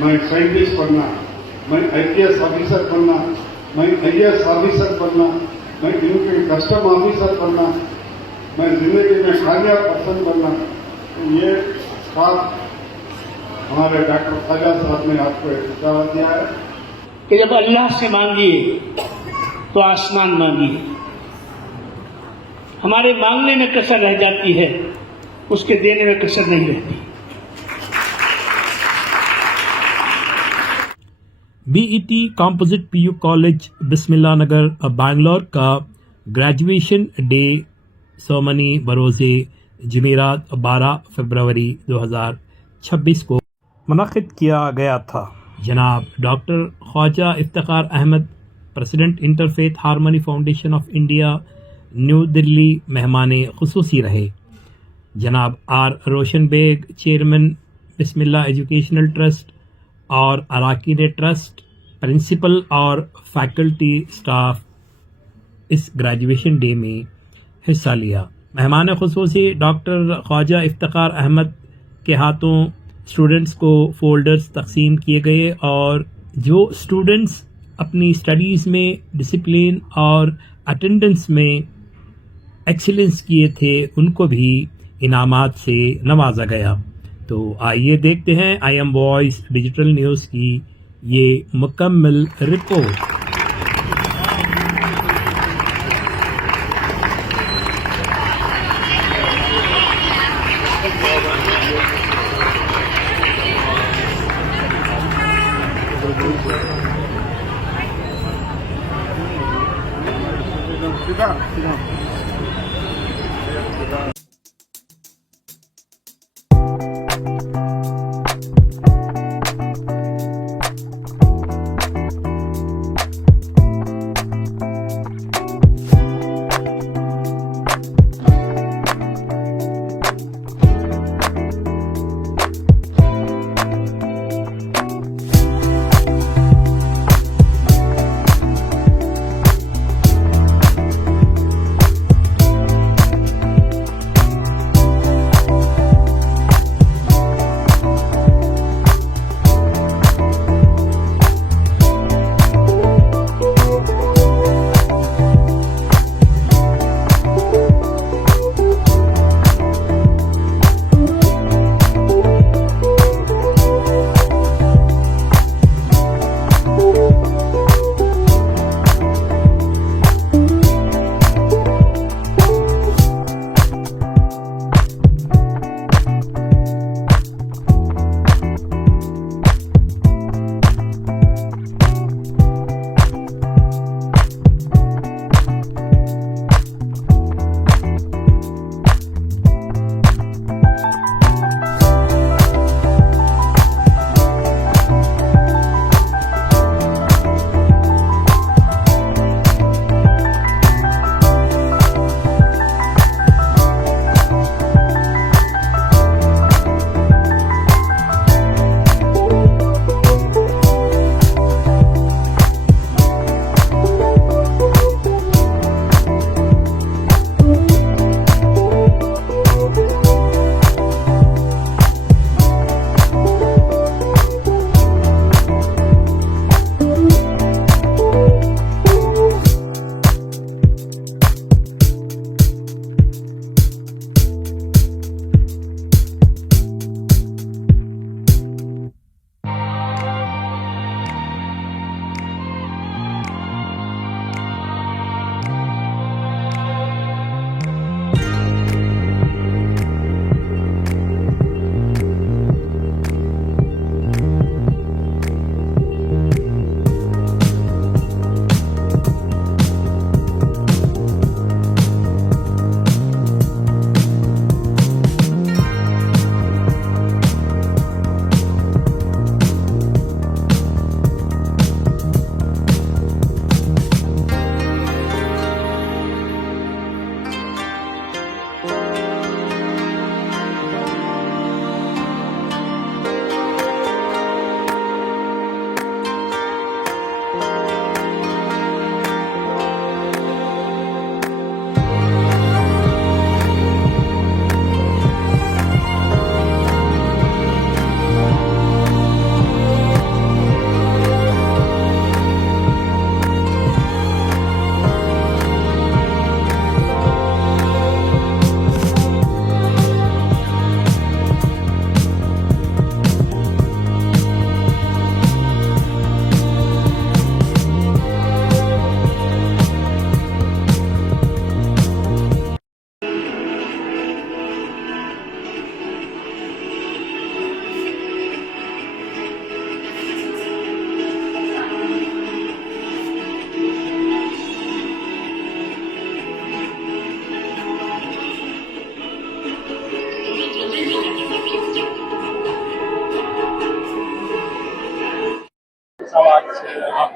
मैं साइंटिस्ट बनना, मैं IPS ऑफिसर बनना, मैं IAS ऑफिसर बनना, मैं इनके कस्टम ऑफिसर बनना, मैं जिंदगी में कामयाब पर्सन बनना। तो ये बात हमारे डॉक्टर ख्वाजा साहब ने आपको दावा दिया है कि जब अल्लाह से मांगिए तो आसमान मांगिए। हमारे मांगने में कसर रह जाती है, उसके देने में कसर नहीं रहती। BET composite PU college Bismillah Nagar Bangalore का ग्रेजुएशन डे सेरेमनी बरोज़े जुमेरात 12 फरवरी 2026 को मुनक़िद किया गया था। जनाब doctor Khwaja Iftikhar Ahmad, president interfaith harmony foundation of India, New Delhi मेहमान खुसूसी रहे। जनाब R Roshan Baig, chairman Bismillah educational trust और अराकीन ट्रस्ट, प्रिंसिपल और फैकल्टी स्टाफ इस ग्रेजुएशन डे में हिस्सा लिया। मेहमान खुसूसी डॉक्टर ख्वाजा इफ्तिखार अहमद के हाथों स्टूडेंट्स को फोल्डर्स तकसीम किए गए और जो स्टूडेंट्स अपनी स्टडीज़ में डिसिप्लिन और अटेंडेंस में एक्सीलेंस किए थे उनको भी इनामात से नवाजा गया। तो आइए देखते हैं IM वॉइस डिजिटल न्यूज़ की ये मुकम्मल रिपोर्ट।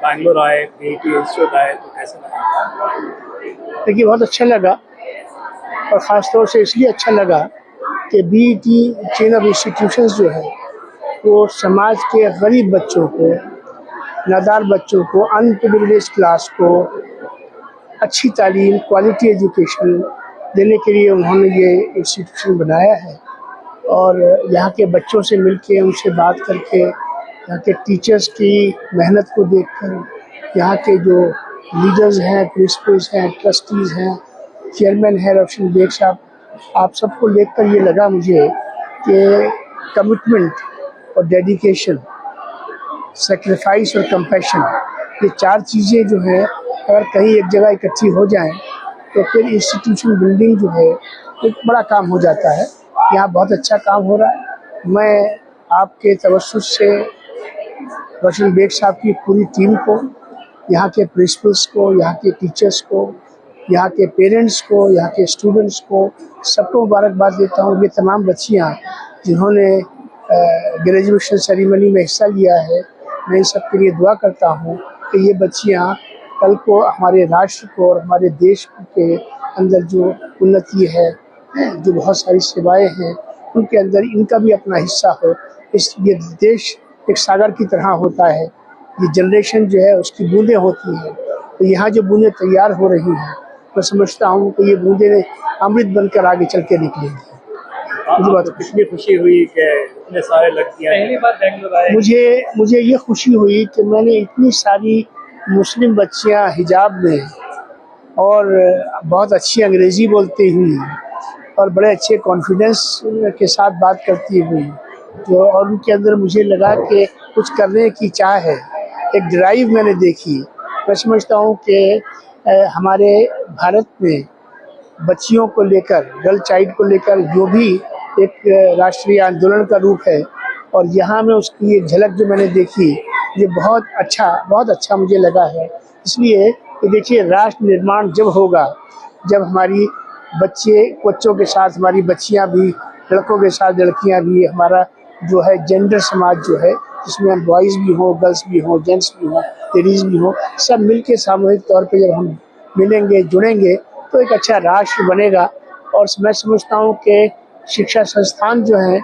बैंगलोर आए, पीईटी इंस्टीट्यूट आए, तो कैसा लगा? देखिए बहुत अच्छा लगा, और ख़ास तौर से इसलिए अच्छा लगा कि बीईटी चेन ऑफ इंस्टीट्यूशंस जो है वो समाज के गरीब बच्चों को, नादार बच्चों को, अनप्रिविलेज्ड क्लास को अच्छी तालीम, क्वालिटी एजुकेशन देने के लिए उन्होंने ये इंस्टीट्यूशन बनाया है। और यहाँ के बच्चों से मिलके, उनसे बात करके, यहाँ के टीचर्स की मेहनत को देखकर, यहाँ के जो लीडर्स हैं, प्रिंसिपल्स हैं, ट्रस्टीज़ हैं, चेयरमैन है रोशन बेग साहब, आप सबको देखकर ये लगा मुझे कि कमिटमेंट और डेडिकेशन, सेक्रीफाइस और कंपैशन, ये चार चीज़ें जो हैं अगर कहीं एक जगह इकट्ठी हो जाएं तो फिर इंस्टीट्यूशन बिल्डिंग जो है एक बड़ा काम हो जाता है। यहाँ बहुत अच्छा काम हो रहा है। मैं आपके तवज्जुह से रोशन बेग साहब की पूरी टीम को, यहाँ के प्रिंसिपल्स को, यहाँ के टीचर्स को, यहाँ के पेरेंट्स को, यहाँ के स्टूडेंट्स को, सबको मुबारकबाद देता हूँ। ये तमाम बच्चियाँ जिन्होंने ग्रेजुएशन सेरेमनी में हिस्सा लिया है, मैं इन सब के लिए दुआ करता हूँ कि ये बच्चियाँ कल को हमारे राष्ट्र को और हमारे देश के अंदर जो उन्नति है, जो बहुत सारी सेवाएं हैं, उनके अंदर इनका भी अपना हिस्सा हो। ये देश एक सागर की तरह होता है, ये जनरेशन जो है उसकी बूंदें होती हैं, तो यहाँ जो बूंदें तैयार हो रही हैं, मैं समझता हूँ कि ये बूंदें अमृत बनकर आगे चल के निकलेंगी। मुझे बहुत कितनी खुशी हुई कि इतने सारे लड़कियां पहली बार बैंगलोर आए। मुझे ये खुशी हुई कि मैंने इतनी सारी मुस्लिम बच्चियां हिजाब में और बहुत अच्छी अंग्रेज़ी बोलती हुई और बड़े अच्छे कॉन्फिडेंस के साथ बात करती हुई, जो और उनके अंदर मुझे लगा कि कुछ करने की चाह है, एक ड्राइव मैंने देखी। मैं समझता हूँ कि हमारे भारत में बच्चियों को लेकर, गर्ल चाइल्ड को लेकर जो भी एक राष्ट्रीय आंदोलन का रूप है, और यहाँ में उसकी एक झलक जो मैंने देखी, ये बहुत अच्छा मुझे लगा है। इसलिए कि देखिए, राष्ट्र निर्माण जब होगा जब हमारी बच्चों के साथ हमारी बच्चियाँ भी, लड़कों के साथ लड़कियाँ भी, हमारा जो है जेंडर समाज जो है, जिसमें हम बॉयज़ भी हों, गर्ल्स भी हों, जेंट्स भी हों, लेडीज़ भी हों, सब मिलके सामूहिक तौर पे जब हम मिलेंगे, जुड़ेंगे, तो एक अच्छा राष्ट्र बनेगा। और मैं समझता हूँ कि शिक्षा संस्थान जो हैं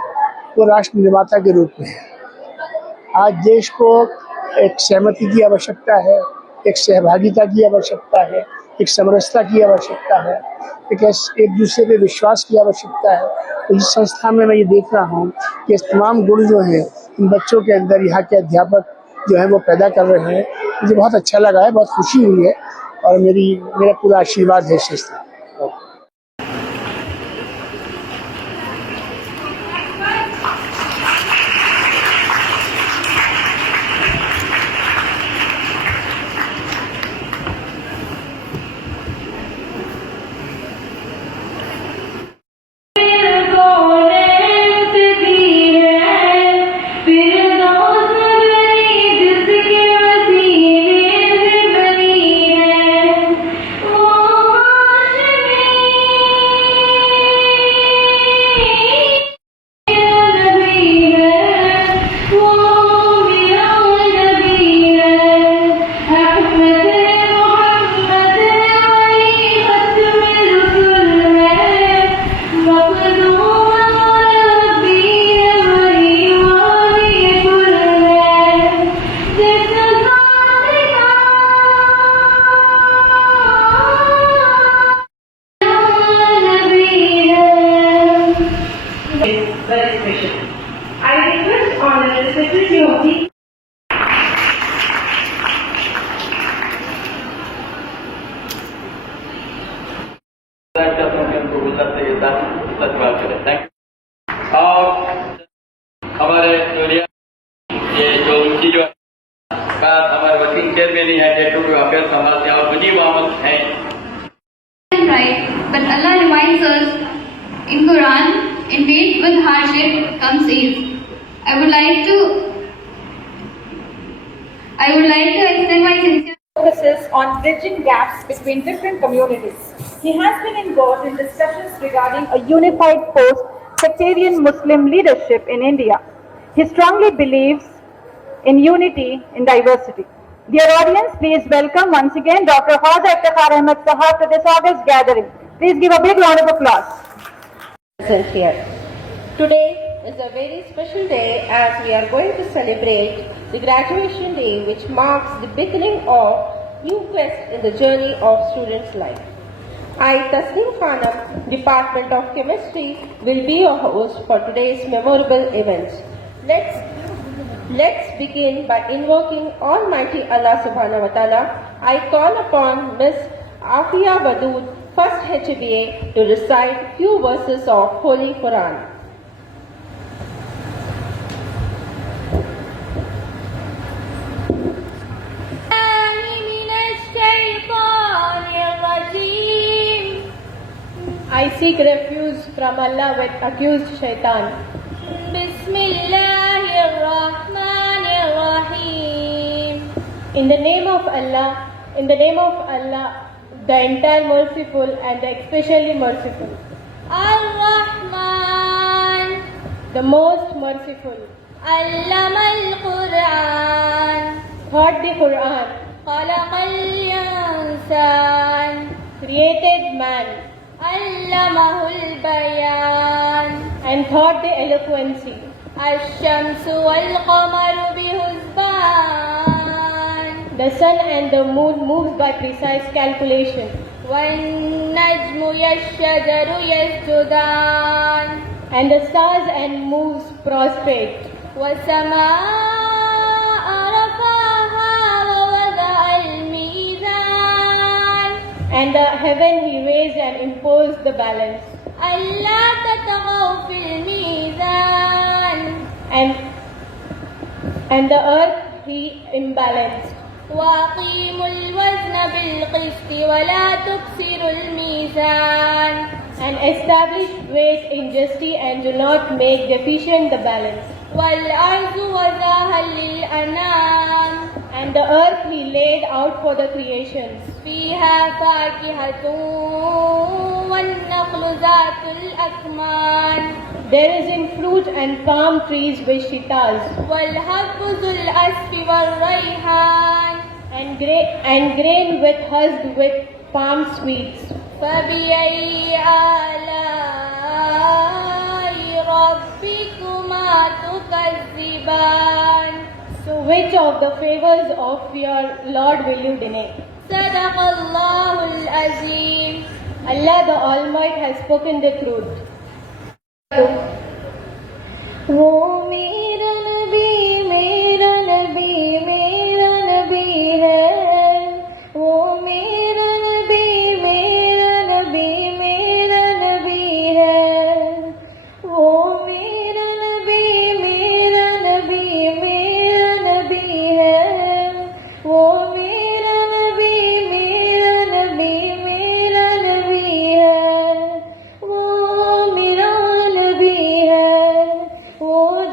वो राष्ट्र निर्माता के रूप में है। आज देश को एक सहमति की आवश्यकता है, एक सहभागिता की आवश्यकता है, एक समरसता की आवश्यकता है, एक दूसरे पे विश्वास की आवश्यकता है। तो इस संस्था में मैं ये देख रहा हूँ कि तमाम गुण जो हैं इन बच्चों के अंदर यहाँ के अध्यापक जो है वो पैदा कर रहे हैं। मुझे बहुत अच्छा लगा है, बहुत खुशी हुई है, और मेरा पूरा आशीर्वाद है इस संस्था। Very special. I request Honorable Secretary of the और हमारे ये जो उनकी जो हमारे वर्किंग चेयरमैन है डेटू के अफेयर संभालते हैं, और मुजीब अहमद हैं। Right, but Allah reminds us in Quran, indeed with hardship comes ease. I would like to extend my sincere focuses on bridging gaps between different communities. He has been involved in discussions regarding a unified post-sectarian Muslim leadership in India. He strongly believes in unity in diversity. Dear audience, please welcome once again Dr. Khawaja Iftikhar Ahmed Sahab to this August gathering. Please give a big round of applause. Present here. Today is a very special day as we are going to celebrate the graduation day, which marks the beginning of new quest in the journey of students' life. I, Tasneem Khanam, Department of Chemistry, will be your host for today's memorable events. Let's begin by invoking Almighty Allah Subhanahu wa Ta'ala. I call upon Miss Afia Wadood, first HBA, to recite few verses of Holy Quran. I seek refuge from Allah with accused shaitan. Bismillahirrahmanirrahim. In the name of Allah, the entire merciful and the especially merciful. Ar-Rahman, the most merciful. Allamal Quran, taught the Quran. Khalaqal insan, created man. Allamahul bayan, and taught the eloquency. Ash-shamsu wal-qamaru bihusban, the sun and the moon moves by precise calculation. Wan-najmu yash-shajaru yasjudan, and the stars and moons prostrate. Was-samaa'a rafaha wa wada'a al-mizan, and the heaven he raised and imposed the balance. Allah tatghaw fil mizan, and the earth he imbalanced. Wa aqimul wazna bil qisti wa la tuksirul mizan, and establish weight in justice and do not make deficient the balance. Wal ardu wadaha lil anam, and the earth he laid out for the creations. Fiha fakihatun wan nakhlu zatul akman, there is in fruit and palm trees with shitas. Wal habbu zul asfi wal rayhan, and grain with husk with palm sweets. Fabiayyi alai rabbikuma tukazziban, so which of the favors of your Lord will you deny? Sadaqallahul Azim, Allah the Almighty has spoken the truth. वो मेरा नबी है, वो मेरा नबी है, वो मेरा नबी है, वो मेरा नबी है, वो मेरा नबी है, वो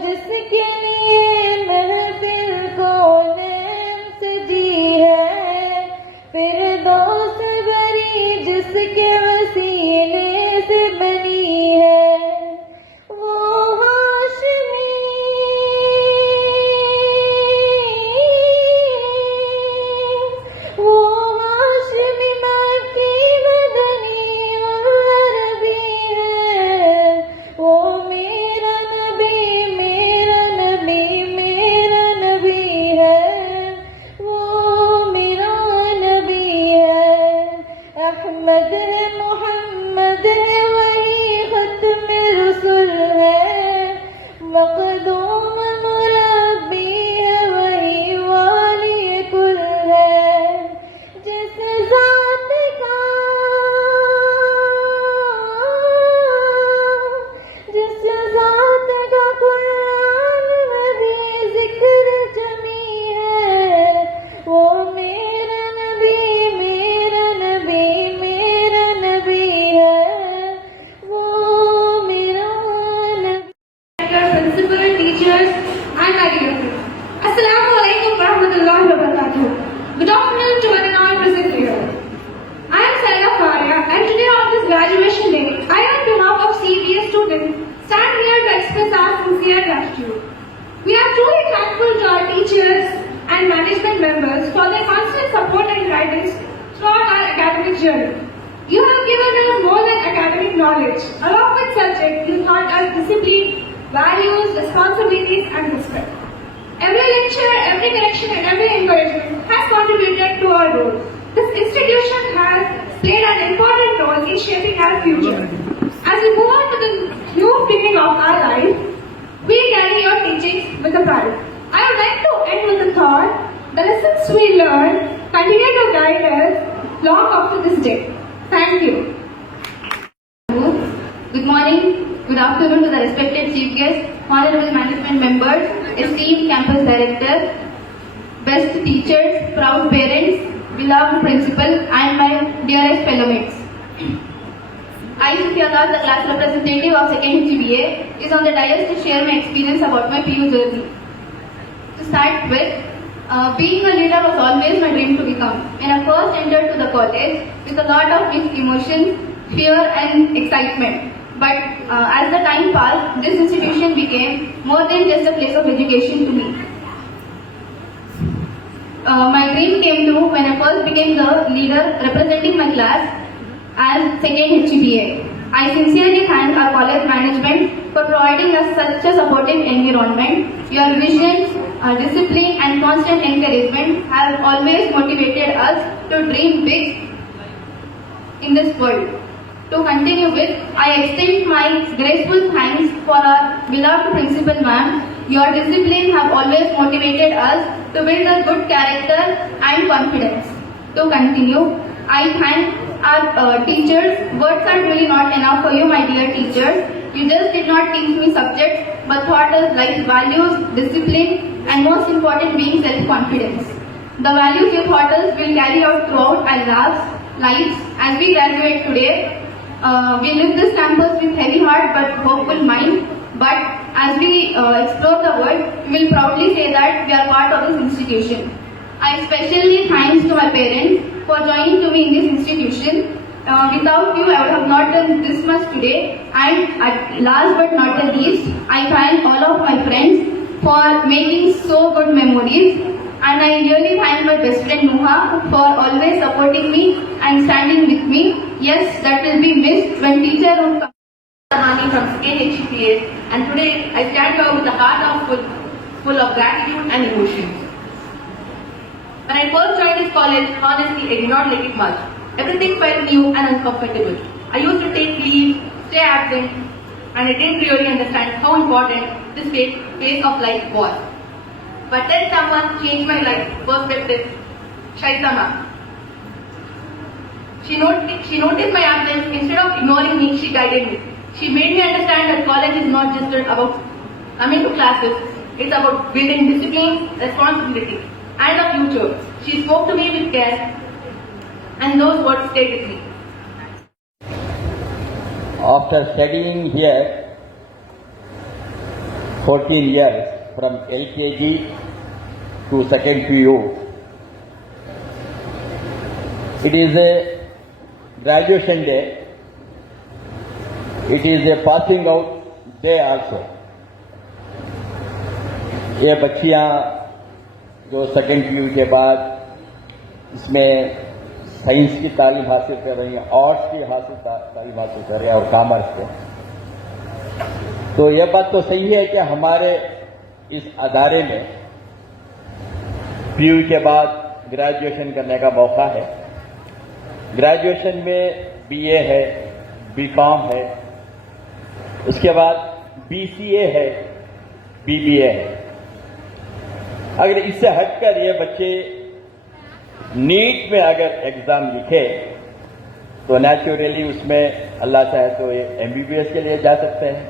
guidance throughout our academic journey. You have given us more than academic knowledge. Along with subject, you taught us discipline, values, responsibilities, and respect. Every lecture, every correction, and every encouragement has contributed to our growth. This institution has played an important role in shaping our future. As we move on to the new beginning of our life, we carry your teachings with a pride. I would like to end with a thought: the lessons we learn continue to guide us long after this day. Thank you. Good morning, good afternoon to the respected chief guests, honorable management members, esteemed campus director, best teachers, proud parents, beloved principal, and my dearest fellow mates. I, Sufia Das, the class representative of 2nd HBA, is on the dais to share my experience about my PU journey. To start with, being a leader was always my dream to become. When I first entered to the college, with a lot of mixed emotions, fear and excitement. But as the time passed, this institution became more than just a place of education to me. My dream came true when I first became the leader representing my class as 2nd HBA. I sincerely thank our college management for providing us such a supportive environment. Your vision, discipline and constant encouragement have always motivated us to dream big in this world. To continue with, I extend my grateful thanks for our beloved principal ma'am. Your discipline have always motivated us to build a good character and confidence. To continue, I thank our teachers. Words are really not enough for you, my dear teachers. You just did not teach me subjects, but taught us life values, discipline, and most important being self-confidence. The values you taught us will carry out throughout our lives. As we graduate today, we leave this campus with heavy heart but hopeful mind. But as we explore the world, we will proudly say that we are part of this institution. I especially thanks to my parents for joining to me in this institution. Without you, I would have not done this much today. And at last but not the least, I thank all of my friends for making so good memories. And I really thank my best friend Nuha for always supporting me and standing with me. Yes, that will be missed when teacher would come. Hani from 2nd HBA, and today I stand here with a heart full of gratitude and emotions. When I first joined this college, honestly, I did not like it much. Everything felt new and uncomfortable. I used to take leave, stay absent, and I didn't really understand how important this phase of life was. But then someone changed my life perspective, Shaita ma'am. She noticed my absence. Instead of ignoring me, she guided me. She made me understand that college is not just about coming to classes, it's about building discipline, responsibility, and a future. She spoke to me with care, and those words stayed with me. After studying here 14 years, from LKG to 2nd PU, it is a graduation day. It is a passing out day also. ये बच्चियां जो 2nd PU के बाद इसमें साइंस की तालीम हासिल कर रही हैं, आर्ट्स की तालीम हासिल कर रही हैं और कॉमर्स के, तो यह बात तो सही है कि हमारे इस अदारे में PU के बाद ग्रेजुएशन करने का मौका है। ग्रेजुएशन में BA है, BCom है, उसके बाद BCA है, BBA है। अगर इससे हटकर ये बच्चे नीट में अगर एग्जाम लिखे तो नेचुरली उसमें अल्लाह चाहे तो ये MBBS के लिए जा सकते हैं।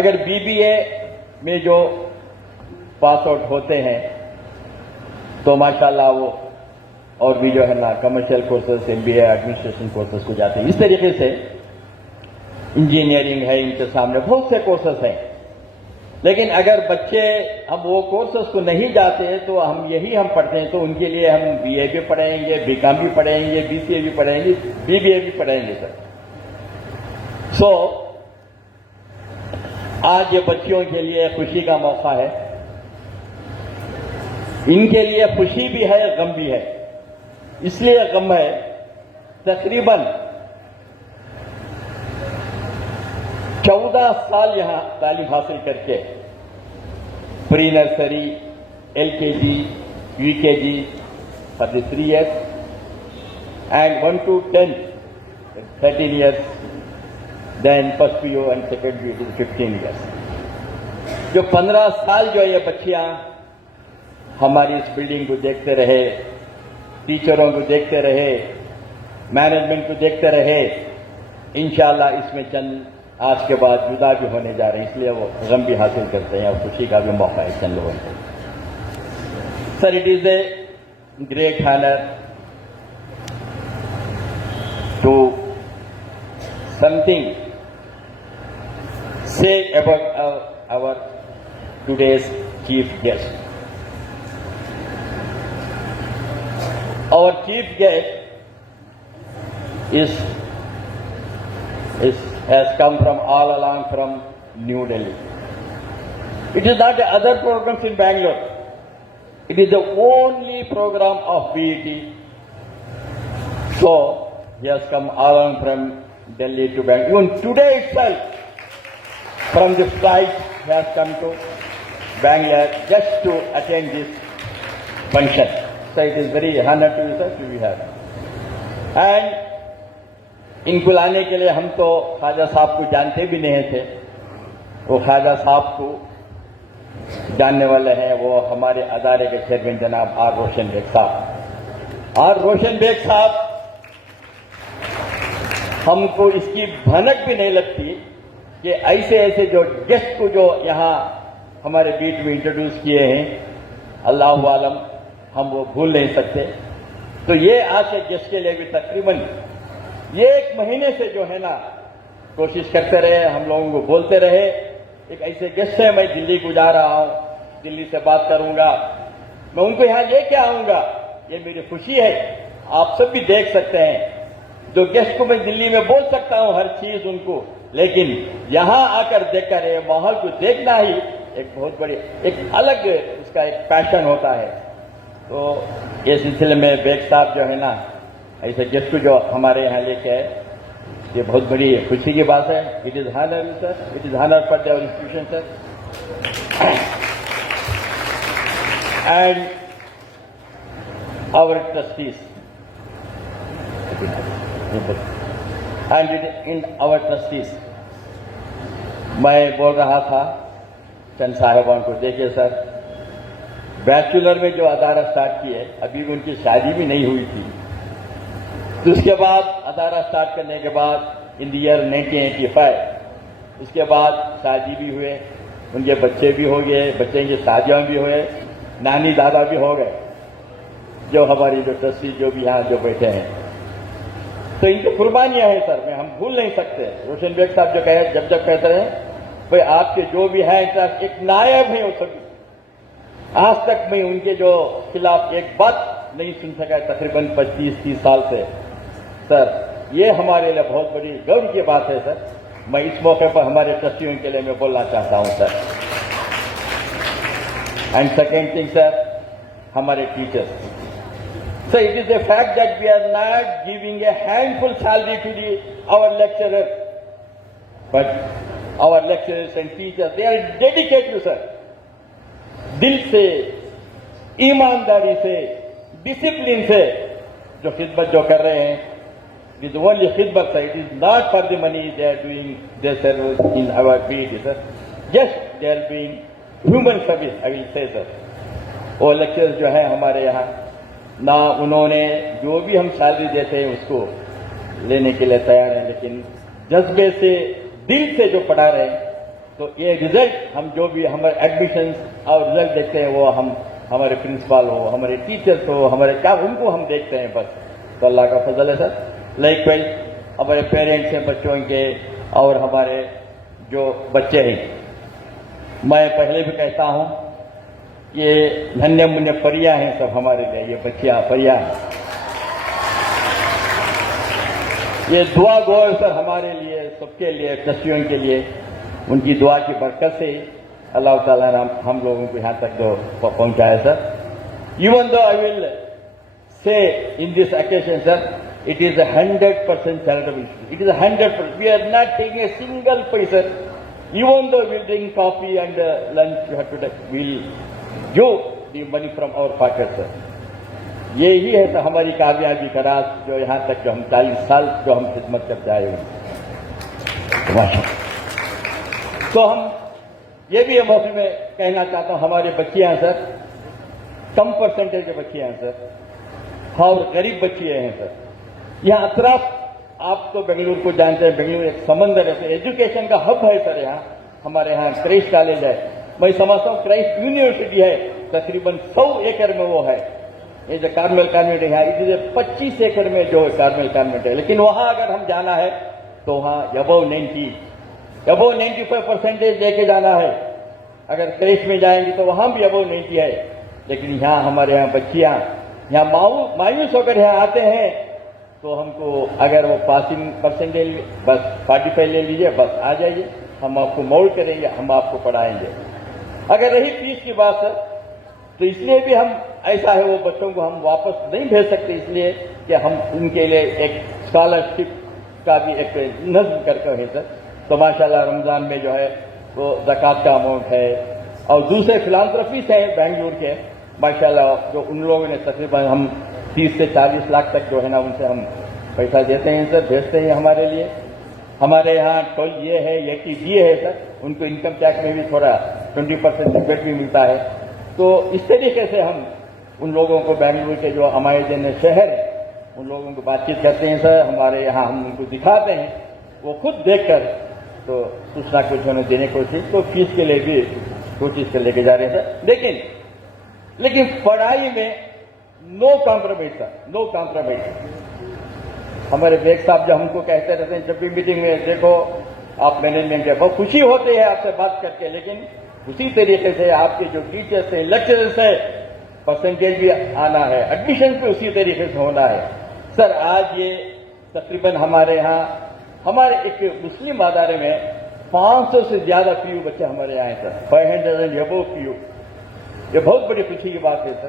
अगर BBA में जो पास आउट होते हैं तो माशाल्लाह वो और भी जो है ना commercial courses, MBA, administration courses को जाते हैं। इस तरीके से इंजीनियरिंग है, इनके सामने बहुत से कोर्सेस हैं। लेकिन अगर बच्चे हम वो कोर्सेस को नहीं जाते तो हम पढ़ते हैं तो उनके लिए हम BA भी पढ़ाएंगे, BCom भी पढ़ाएंगे, BCA भी पढ़ाएंगे, BBA भी पढ़ाएंगे सर। सो आज ये बच्चियों के लिए खुशी का मौका है इनके लिए खुशी भी है, गम भी है। इसलिए गम है, तकरीबन 14 साल यहां तालीम हासिल करके pre nursery, LKG, UKG for the 3 years and 1 to 10, 13 years, then first PU and second PU 15 years. जो 15 साल जो ये बच्चियां हमारी इस बिल्डिंग को देखते रहे, टीचरों को देखते रहे, मैनेजमेंट को देखते रहे, इंशाल्लाह इसमें चंद आज के बाद जुदा भी होने जा रहे हैं, इसलिए वो गम भी हासिल करते हैं और खुशी का भी मौका है चंद लोगों को। Sir, it is a great honour to something say about our today's chief guest. Our chief guest has come from all along from New Delhi. It is not the other programs in Bangalore. It is the only program of BET. So he has come all along from Delhi to Bangalore. Even today itself, from the flight, he has come to Bangalore just to attend this function. So it is very honor to you, sir, to be here. And इनको लाने के लिए हम तो ख्वाजा साहब को जानते भी नहीं थे। वो ख्वाजा साहब को जानने वाले हैं, वो हमारे अदारे के चेयरमैन जनाब आर रोशन बेग साहब। आर रोशन बेग साहब, हमको इसकी भनक भी नहीं लगती कि ऐसे ऐसे जो गेस्ट को जो यहाँ हमारे बीच में इंट्रोड्यूस किए हैं, अल्लाह आलम, हम वो भूल नहीं सकते। तो ये आज के गेस्ट के लिए भी तकरीबन ये 1 महीने से जो है ना कोशिश करते रहे, हम लोगों को बोलते रहे, एक ऐसे गेस्ट है, मैं दिल्ली को जा रहा हूं, दिल्ली से बात करूंगा, मैं उनको यहां लेके आऊंगा, ये मेरी खुशी है। आप सब भी देख सकते हैं, जो गेस्ट को मैं दिल्ली में बोल सकता हूं हर चीज उनको, लेकिन यहां आकर देखकर ये माहौल को देखना ही एक बहुत बड़ी, एक अलग उसका एक पैशन होता है। तो ये सिलसिले में बेग साहब जो है ना, ऐसे गेस्ट को जो हमारे यहाँ लेके आए, ये बहुत बड़ी खुशी की बात है। It is honour sir, it is honour for their institution sir, and our trustees, and in our trustees. मैं बोल रहा था चंद साहिबान को, देखिए सर, बैचलर में जो अदारा स्टार्ट किए, अभी उनकी शादी भी नहीं हुई थी। तो उसके बाद अदारा स्टार्ट करने के बाद इन द ईयर 1985, उसके बाद शादी भी हुए, उनके बच्चे भी हो गए, बच्चे की शादियां भी हुए, नानी दादा भी हो गए, जो हमारी जो ट्रस्टी जो भी यहाँ जो बैठे हैं। तो इनकी कुर्बानियां हैं सर, हम भूल नहीं सकते। रोशन बेग साहब जो कहे, जब कहते हैं भाई आपके जो भी हैं सर, एक नायब है वो सभी। आज तक मैं उनके जो खिलाफ एक बात नहीं सुन सका, तकरीबन 25-30 साल से। सर, ये हमारे लिए बहुत बड़ी गौरव की बात है सर। मैं इस मौके पर हमारे ट्रस्टियों के लिए मैं बोलना चाहता हूं sir. And second thing sir, हमारे teachers. Sir, it is a fact that we are not giving a handful salary to the our lecturer, but our lecturers and teachers, they are dedicated sir, दिल से, ईमानदारी से, डिसिप्लिन से जो खिदमत जो कर रहे हैं, इट इज ओनली खिदमत sir, it is not for the money they are doing their service in our beat sir, just they are doing human service, I will say sir. वो लेक्चर्स जो है हमारे यहाँ, ना उन्होंने जो भी हम सैलरी देते हैं उसको लेने के लिए तैयार हैं, लेकिन जज्बे से, दिल से जो पढ़ा रहे हैं। तो ये रिजल्ट हम जो भी हमारे एडमिशन और रिजल्ट देखते हैं, वो हम हमारे प्रिंसिपल हो, हमारे टीचर्स हो, हमारे क्या, उनको हम देखते हैं बस। तो अल्लाह का फजल है सर। लाइकवाइज हमारे पेरेंट्स हैं बच्चों के, और हमारे जो बच्चे हैं, मैं पहले भी कहता हूं, ये नन्हे मुन्ने परियां हैं सब हमारे लिए, ये बच्चियां परियां हैं। ये दुआ गो है सर हमारे लिए, सबके लिए, ट्रस्टियों के लिए। उनकी दुआ की बरकत से अल्लाह ताला ने हम लोगों को यहाँ तक जो पहुंचाया sir. Even though I will say in this occasion, sir, it is 100% charitable. It is 100%. We are not taking a single paisa. Even though we drink coffee and lunch, we'll give the money from our pocket, sir. यही है तो हमारी कामयाबी का राज, जो यहाँ तक जो हम 40 साल जो हम खिदमत करते आए हैं। तो हम ये भी मौके में कहना चाहता हूँ, हमारे बच्चे हैं सर, कम परसेंटेज के बच्चे हैं सर, और गरीब बच्चे हैं सर। यहाँ अतराफ आप तो बेंगलुरु को जानते हैं, बेंगलुरु एक समंदर है सर, एजुकेशन का हब है सर। यहाँ हमारे यहाँ क्राइस्ट कॉलेज है, मैं समझता हूँ क्राइस्ट यूनिवर्सिटी है, तकरीबन 100 एकड़ में वो है। ये जो कार्मेल कॉन्वेंट है, इधर 25 एकड़ में जो कार्मेल कॉन्वेंट है। लेकिन वहां अगर हम जाना है तो वहां अबव 95% लेके जाना है। अगर क्रेश में जाएंगे तो वहां भी अबव 90 है। लेकिन यहाँ हमारे यहाँ बच्चियां यहाँ मायूस होकर यहाँ आते हैं तो हमको अगर वो पासिंग परसेंटेज बस 45 ले लीजिए, बस आ जाइए, हम आपको मोल्ड करेंगे, हम आपको पढ़ाएंगे। अगर रही फीस की बात सर, तो इसलिए भी हम ऐसा है, वो बच्चों को हम वापस नहीं भेज सकते, इसलिए कि हम उनके लिए एक स्कॉलरशिप का भी एक नज्म करके है सर। तो माशाल्लाह रमजान में जो है वो ज़कात का अमाउंट है, और दूसरे फिलांथ्रफीस हैं बेंगलुरु के माशाल्लाह, जो उन लोगों ने तकरीबन हम 30 से 40 लाख तक जो है ना उनसे हम पैसा देते हैं सर, भेजते हैं हमारे लिए। हमारे यहाँ टोल ये है, ये टीडी है सर, उनको इनकम टैक्स में भी थोड़ा 20% रिबेट भी मिलता है। तो इस तरीके से हम उन लोगों को बेंगलुरु के जो हमारे शहर है उन लोगों को बातचीत करते हैं सर। हमारे यहाँ हम उनको दिखाते हैं, वो खुद देखकर तो कुछ ना कुछ हमें देने की कोशिश, तो फीस के लिए भी कोशिश कर लेके जा रहे हैं सर। लेकिन पढ़ाई में no compromise sir, no compromise. हमारे बेग साहब जो हमको कहते रहते हैं जब भी मीटिंग में, देखो आप मैनेजमेंट है, बहुत खुशी होती है आपसे बात करके, लेकिन उसी तरीके से आपके जो टीचर्स हैं, लेक्चरर्स हैं, परसेंटेज भी आना है, एडमिशन भी उसी तरीके से होना है सर। आज ये तकरीबन हमारे यहाँ हमारे एक मुस्लिम अदारे में 500 से ज्यादा पीयू बच्चे हमारे यहाँ हैं सर, 500 अबव पीयू। ये बहुत बड़ी खुशी की बात है सर।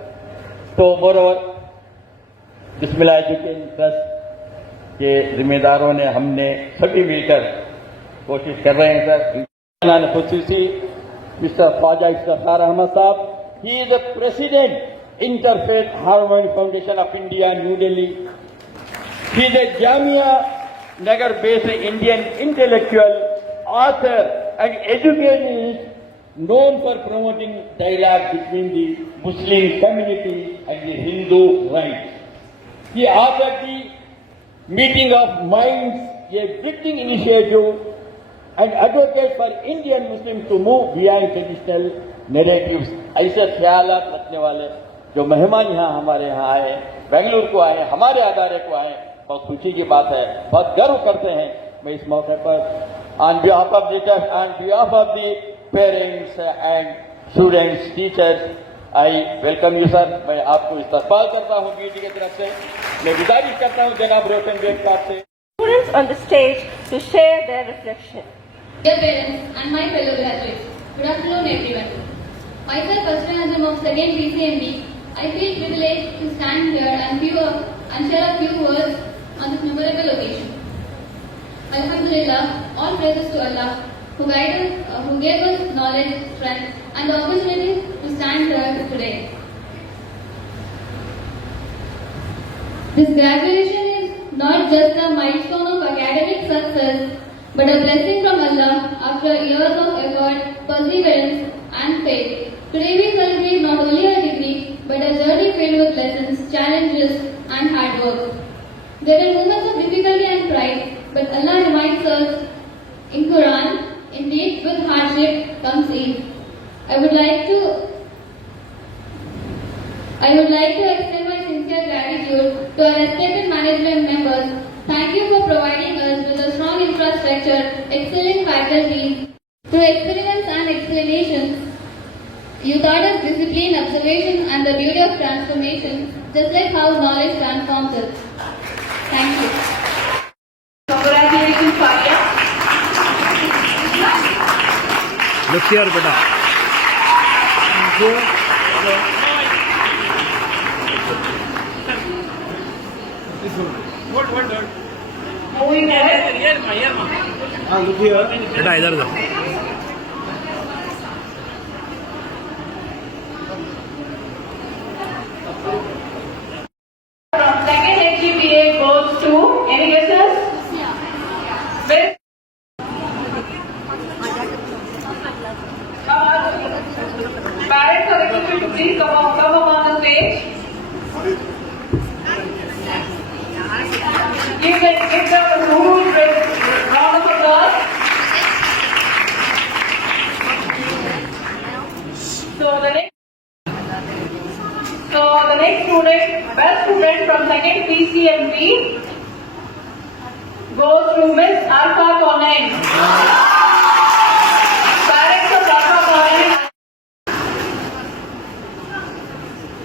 तो मोरओवर बिस्मिल्लाह एजुकेशन ट्रस्ट के जिम्मेदारों ने, हमने सभी मिलकर कोशिश कर रहे हैं सर। खुसूसी मिस्टर ख्वाजा इफ्तिखार अहमद साहब, he is the president Interfaith Harmony Foundation of India, New Delhi. He is a Jamia Nagar based Indian intellectual, author and educationist known for promoting dialogue between the Muslim community and the Hindu rights. He authored the Meeting of Minds, a bridging initiative, and advocate for Indian Muslims to move beyond traditional narratives. ऐसे ख्यालात रखने वाले जो मेहमान यहाँ हमारे यहाँ आए, बेंगलुरु को आए, हमारे अदारे को आए, बहुत खुशी की बात है, बहुत गर्व करते हैं। मैं इस मौके पर on behalf of the trust, on behalf of the parents and students, teachers, I welcome you sir. मैं आपको इस्तकबाल करता हूँ मीडिया की तरफ से। मैं गुजारिश करता हूँ जनाब रोशन बेग साहब से। Students on the stage to share their reflection. Dear parents and my fellow graduates, good afternoon everyone. Myself, Asra Azam of 2nd BCMB, I feel privileged to stand here and share a few words on this memorable occasion. Alhamdulillah, all praises to Allah who gave us knowledge, strength and the opportunity to stand here today. This graduation is not just a milestone of academic success, but a blessing from Allah after years of effort, perseverance and faith. Today we celebrate not only a degree, but a journey filled with lessons, challenges and hard work. There are moments of difficulty and pride, but Allah reminds us in Quran, indeed with hardship comes ease. I would like to extend my sincere gratitude to our respected management members. Thank you for providing us with a strong infrastructure, excellent faculty. Through experiments and explanations, you taught us discipline, observation and the beauty of transformation, just like how knowledge transforms us. Thank you. Congratulations, Faria. Look here, beta. Moving ahead. बेटा इधर जाओ. From second HGPA goes to, any guesses? Miss? Parents are requested to please come up on the stage. Give them a huge round of applause. So the next student, best student from second PCMB goes to Miss Alpha Conan. Parents of Alpha Conan,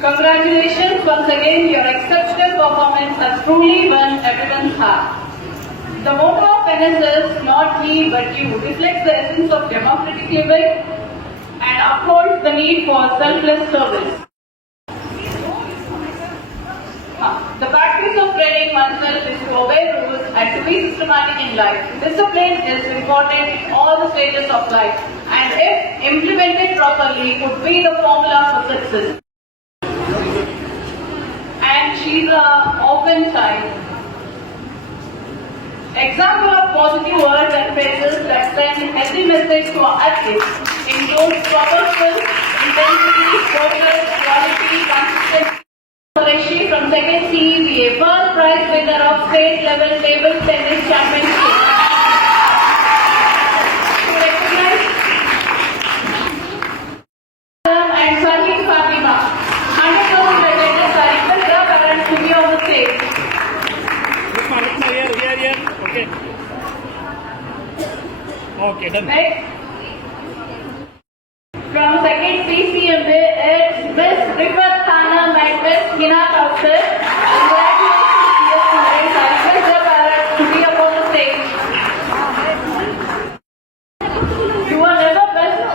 congratulations once again. Your exceptional performance has truly won everyone's heart. The motto of NSS, not me but you, reflects the essence of democratic living and upholds the need for selfless service. The practice of training oneself is to obey rules and to be systematic in life. Discipline is important in all the stages of life, and if implemented properly, would be the formula for success. And she's an orphan child. Example of positive words and phrases that send a healthy message to our athletes include purposeful, intensity, focus, quality, consistency. Qureshi from second CEVA, first prize winner of state level table tennis championship. To recognize and Sarkin Fatima, 100% attendance. I request the parents to be on the stage. Here. Okay, done. Next, from second PCMA, it's Miss Rifat Khanam and Miss Hina Kaushal. Congratulations, dear students. I request the parents to be up on the stage. You were never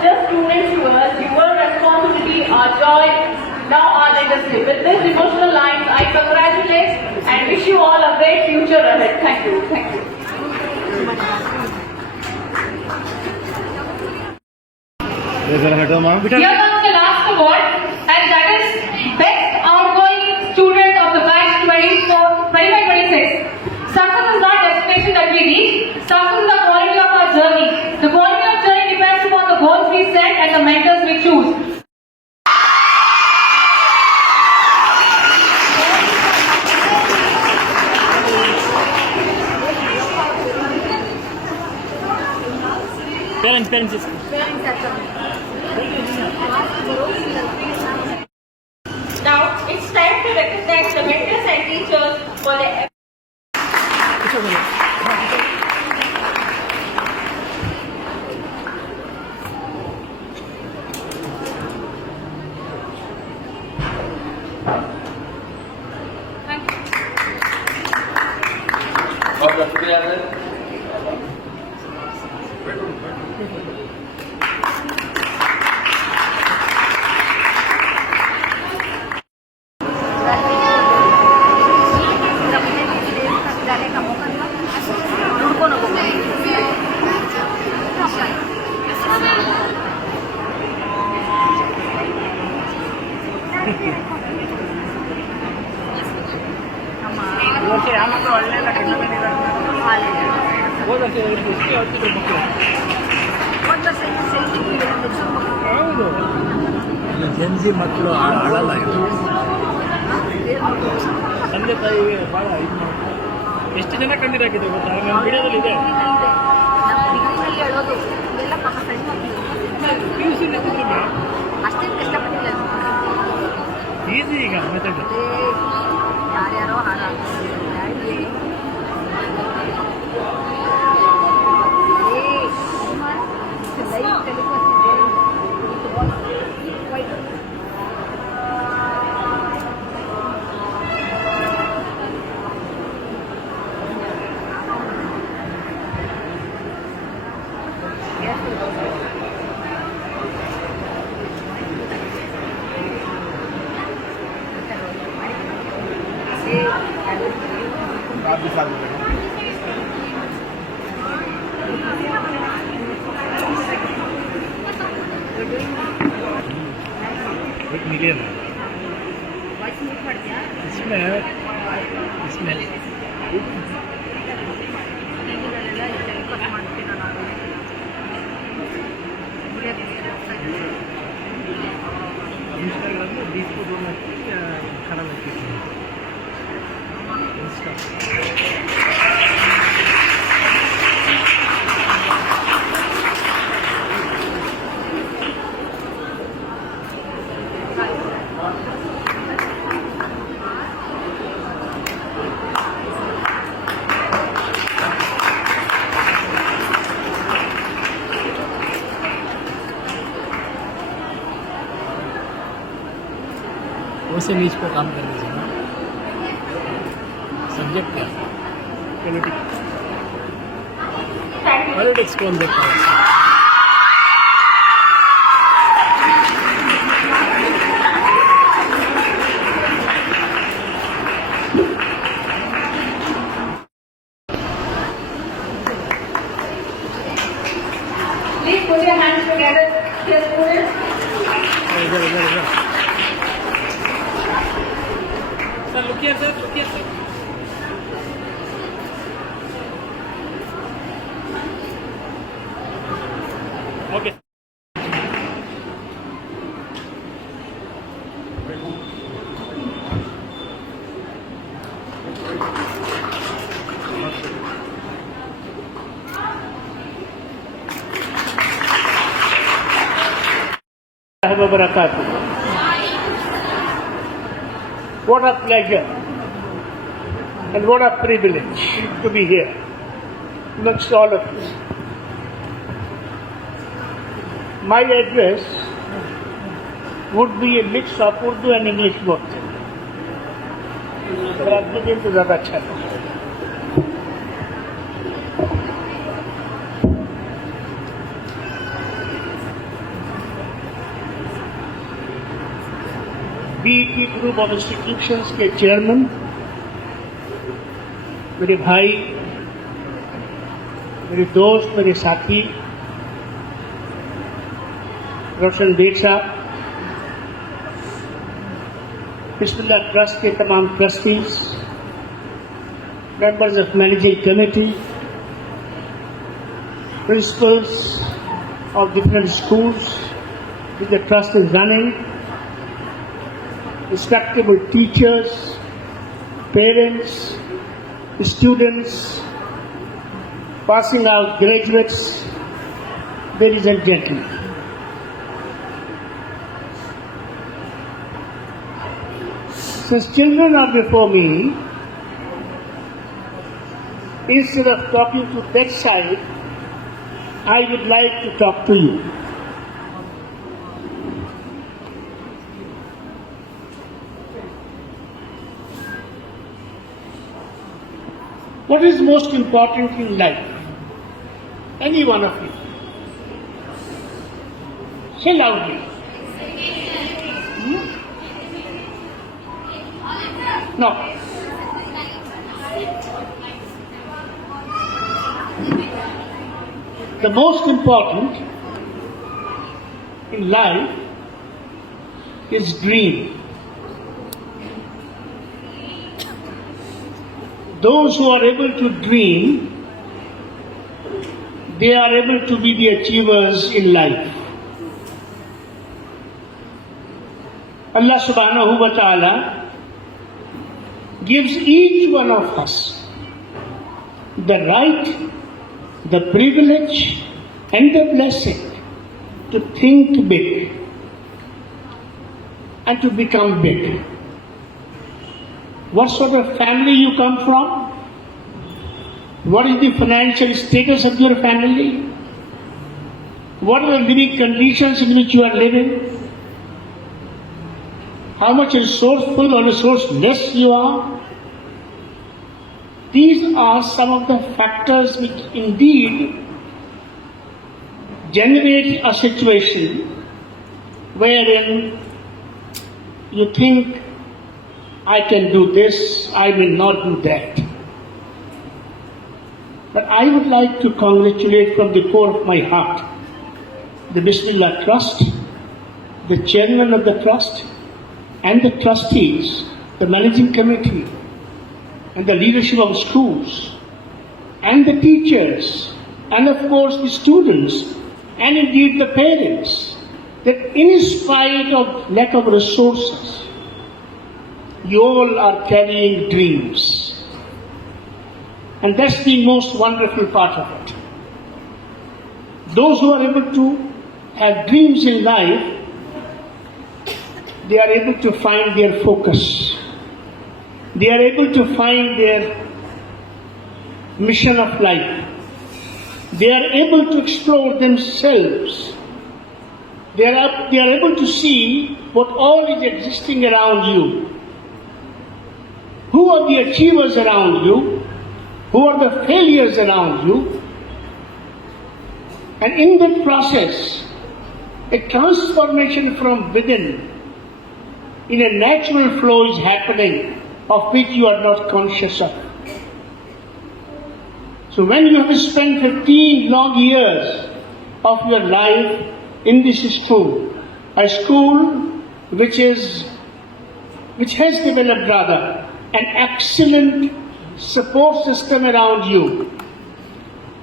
just students to us. You were responsibility, our joy, now our legacy. With this emotional lines, I congratulate and wish you all a great future ahead. Thank you. Thank you. Here comes the last award, and that is Best Outgoing Student of the Batch 25-26. Success is not destination that we reach. Success is the quality of our journey. The quality of journey depends upon the goals we set and the mentors we choose. Parents. Now, it's time to recognize the mentors and teachers for their बहुत शुक्रिया sir. Gen Z ಮಕ್ಕಳು ಆಡಲ್ಲ ಇದು. ತಂದೆ ತಾಯಿ ಭಾಳ ಇದು ಮಾಡ್ತಾರೆ. ಎಷ್ಟು ಜನ ಕಂಡಿರಾಕಿದ್ರು ಗೊತ್ತಾ? ನಮ್ಮ ವಿಡಿಯೋದಲ್ಲಿ ಇದೆ. PUC ಅಷ್ಟೇನು ಕಷ್ಟಪಟ್ಟಿಲ್ಲ. ಈಸಿ ಈಗ ಮೆಥಡ್. ಯಾರ್ಯಾರೋ ಹಾರ आप भी साथ में एक मिलियन इसमें इंस्टाग्राम में 20 को दोनों खड़ा लगती है उसे नीच पे काम करने से सब्जेक्ट क्या पॉलिटिक्स कौन देखता है Please put your hands together, dear students. इधर सर लुकिए sir okay What a pleasure and what a privilege to be here amongst all of you. My address would be a mix of Urdu and English both. अगर आप देखें तो ज़्यादा अच्छा है. BET group of institutions के चेयरमैन मेरे भाई, मेरे दोस्त, मेरे साथी रोशन बेग साहब, बिस्मिल्लाह ट्रस्ट के तमाम trustees, members of managing committee, principles of different schools which the trust is running, respectable teachers, parents, students, passing out graduates, ladies and gentlemen. Since children are before me, instead of talking to that side, I would like to talk to you. What is most important in life? Any one of you. Say loudly. No. The most important in life is dream. Those who are able to dream, they are able to be the achievers in life. Allah subhanahu wa ta'ala gives each one of us the right, the privilege and the blessing to think big and to become big. What sort of family you come from? What is the financial status of your family? What are the living conditions in which you are living? How much resourceful or resourceless you are? These are some of the factors which indeed generate a situation wherein you think, I can do this, I will not do that. But I would like to congratulate from the core of my heart the Bismillah Trust, the chairman of the trust, and the trustees, the managing committee, and the leadership of schools, and the teachers, and of course the students, and indeed the parents, that in spite of lack of resources, you all are carrying dreams. And that's the most wonderful part of it. Those who are able to have dreams in life, they are able to find their focus. They are able to find their mission of life. They are able to explore themselves. They are able to see what all is existing around you. Who are the achievers around you? Who are the failures around you? And in that process, a transformation from within in a natural flow is happening, of which you are not conscious of. So when you have spent 15 long years of your life in this school, a school which has developed rather an excellent support system around you,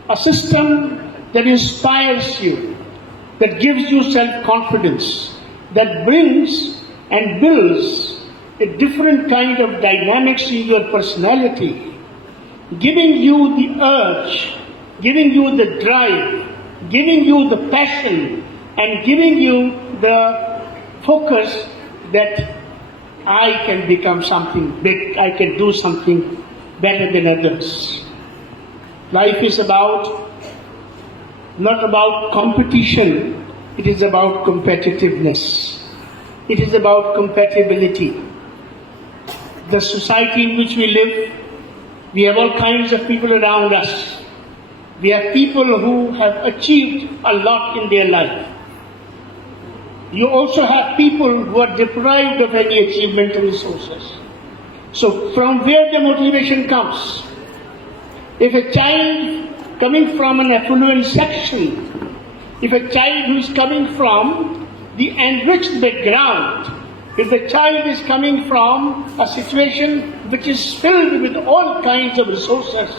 a system that inspires you, that gives you self-confidence, that brings and builds a different kind of dynamics in your personality, giving you the urge, giving you the drive, giving you the passion, and giving you the focus that I can become something big, I can do something better than others. Life is not about competition, it is about competitiveness. It is about compatibility. The society in which we live, we have all kinds of people around us. We have people who have achieved a lot in their life. You also have people who are deprived of any achievement and resources. So from where the motivation comes? If a child coming from an affluent section, if a child who is coming from the enriched background, if the child is coming from a situation which is filled with all kinds of resources